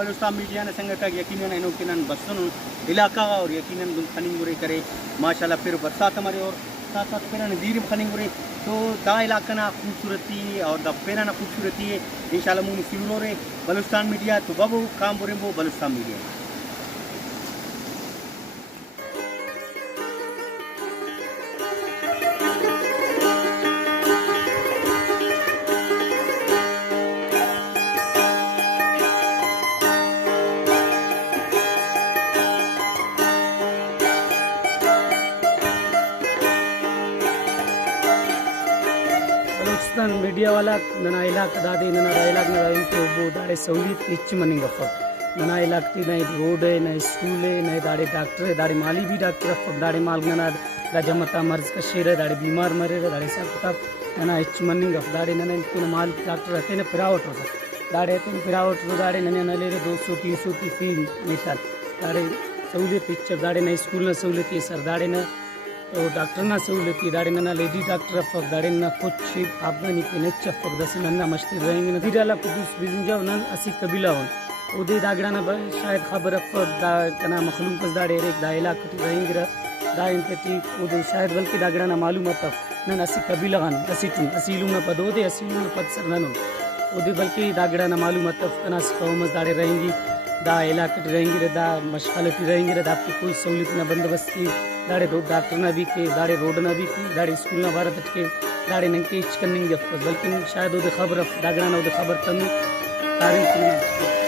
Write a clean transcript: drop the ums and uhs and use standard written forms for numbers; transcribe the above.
Balochistan media ने संग का यकीनन इनोकिनन बसन इलाका और यकीनन दुम खनिंगुरे करे माशाल्लाह फिर बरसात हमारे और साथ साथ फिर नज़ीर खनिंगुरे तो दा इलाका ना खूबसूरती और दा पेरा ना खूबसूरती है इंशाल्लाह मुनी सिवलो रे बलुस्तान मीडिया तो बाबू काम बोरे वो बलुस्तान मीडिया बलूचिस्तान मीडिया वाला नना इलाक दादे नना इलाक ना इनके वो दाड़े सहूलियत इच्छ मनिंग फक नना इलाक ती नई रोड है नई स्कूल है नई दाड़े डॉक्टर है दाड़े माली भी डॉक्टर फक दाड़े माल नना राजमता मर्ज का शेर है दाड़े बीमार मरे है दाड़े सब तब नना इच्छ मनिंग अफ दाड़े नना इनके माल डॉक्टर रहते ने पिरावट होता दाड़े ते पिरावट रो दाड़े नने नले 200 300 की फी मिसाल दाड़े सहूलियत इच्छ दाड़े नई स्कूल ना सहूलियत है सर दाड़े ना तो डॉक्टर ना सहूलियत दाड़े ना लेडी डॉक्टर फक दाड़े ना कुछ आपदानी के नच फक दस नन्ना मस्ती रहेंगे नदी डाला कुदूस बिजन जाओ नन असी कबीला वन उदे दागड़ा ना शायद खबर फक दा कना मखलूम कस दाड़े एक दा इलाका रहेंगे दा इनके ठीक उदे शायद बल्कि दागड़ा ना मालूम तब नन असी कबीला वन असी टुन असी लूम ना पद उदे असी लूम पद सर नन उदे बल्कि दागड़ा ना मालूम तब कना कौम दाड़े रहेंगी दा इलाके रहेंगे दा मशगलती रहेंगे दा आपकी कोई सहूलियत ना बंदोबस्ती दाड़े दो डॉक्टर ना भी के दाड़े रोड ना भी के दाड़े स्कूल ना भारत के दाड़े नंके इच करने बल्कि शायद वो खबर दागड़ा ना वो खबर तनु तारीख